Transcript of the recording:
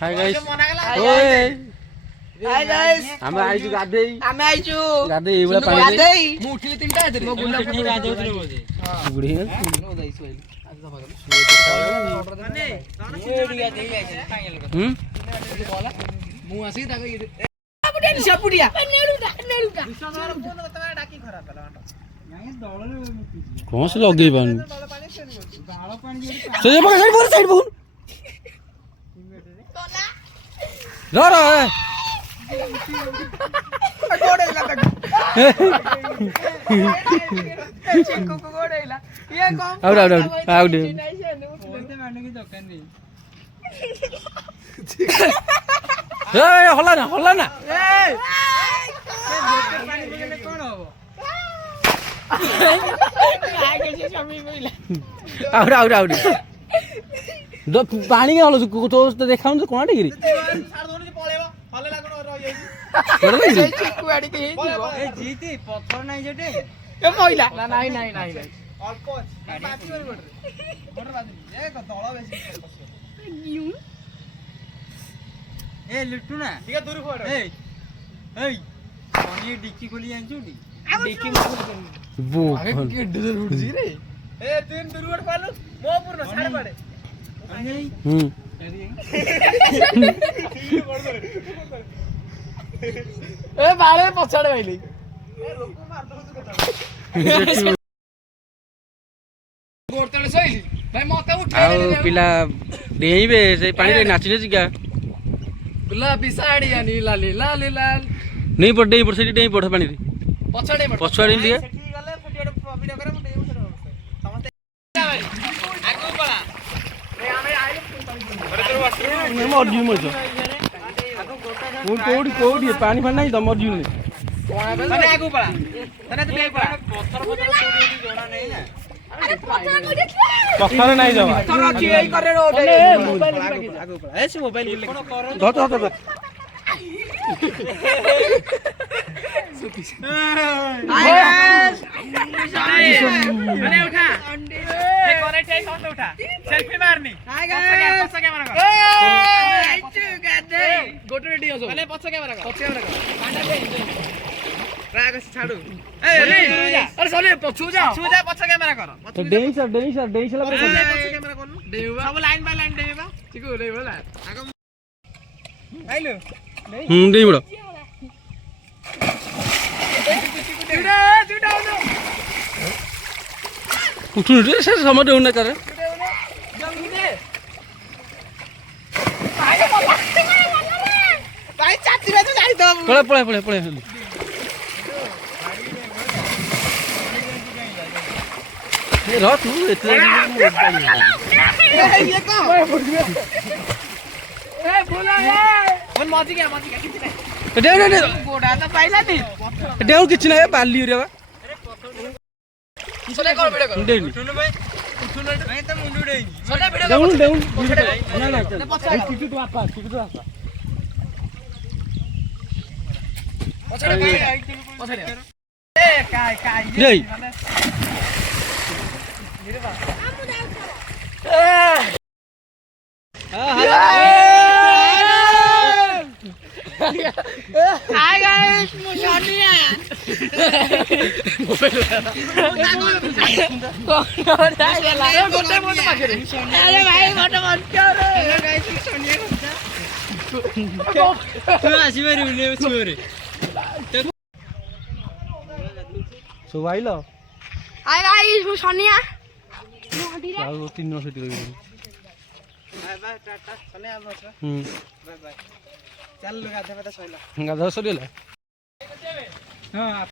hi guys hi guys हम आइछु गाधेई ଆମେ ଆଇଛୁ गाधेई एवला पानी ଗାଧେଇ ମୁଁ ଉଠିଲି 3ଟା ଏଥିରେ ମୋ ଗୁଣ୍ଡ ସେଠି ଗାଧଉଥିଲେ ବୋଧେ बुढ़ी है ମୁଁ ଆସିକି ତାକୁ ସାପୁଡ଼ିଆ कौन से लगे पानी से ये पकड़ साइड साइड बहुत रो रो गोड़ेला तक चिंकू को गोड़ेला ये कौन आउट आउट आउट बोलते मारने की दरकार नहीं ए हल्ला ना ए पानी पीने कौन हो आगे से समी मिला आउट आउट आउट दो पानी के हल्ला तो देखाउन तो कोना डिग्री से चिंकू आड़ी के जीवो ए जीती पत्थर नहीं जेटे ए मोइला ना नहीं नहीं नहीं अल्प बाती कर मोटर बाती ए दळ बेसी ए लिट्टू ना ठीक है दूर फोड़ ए ए पानी डिक्की खोली आंचुडी देखी वो आगे के डर उड़ जी रे ए तीन दूर फोड़ पालू मो पूर्ण साड़े पड़े ए बाळे पछाडे भाईली ए रोको मार दो तू गोड़तळे सइली भाई मते उठे आउ पिला डेइबे से पानी रे नाचिले जिगा गुलाबी साड़ी या नीला नीला लाल नहीं पड़ डेइ पड़ से डेइ पड़ पानी रे पछाडे मत पछुआड़ी दिए सेठी गले सेठी वीडियो करे मते समझते आगो पळा ए आमे आइलो मर जी मर कोडी पानी फानी नहीं तो मर जी तने आगो पळा तने तो बेग पळा पत्थर पत्थर कोडी जोना नहीं ना पत्थर नहीं जावा थर अछि एई करे रो मोबाइल आगो पळा ए से मोबाइल ले धर मैंने उठा ये करे टे कौन तो उठा सेल्फी मारनी हाय पछ कैमरा कर आइछु गाधे गोटो रेडी हो पहले पछ कैमरा कर कांडा दे राग से छाडू ए अरे सोने पछु जा पछ कैमरा कर तो डेइ सर पछ कैमरा कर देबा सब लाइन बाय लाइन देबा ठीक हो देबा ला आगो आइलो डेइ बड़ जुड़ा उठुन रे से समझ उन्ना करे जल्दी दे भाई चाची में तो जाई दो पळे ये रह तू इतने ये का ए बोला ए मन मजी गया किसी ने डे गोड़ा तो पाइला नी डेउ किछ ना बाली रे बा सोने कौन वीडियो कर डेउ सुनो भाई मैं तो मुंडू डेई सोने वीडियो डेउ ना ना पछाड़ टिकट आपा पछाड़ ए काय डेइ हाय गाइस मुशानिया गोटे मोटे पाखे रे अरे भाई मोटे मत करो गाइस मुशानिया तू आसी मारी उने सुरे सो आइलो हाय गाइस मुशानिया आउ 3 सेट लगे बाय बाय टाटा सोने आ बस बाय बाय चल गाधे पता सइला गाधा सरिला हां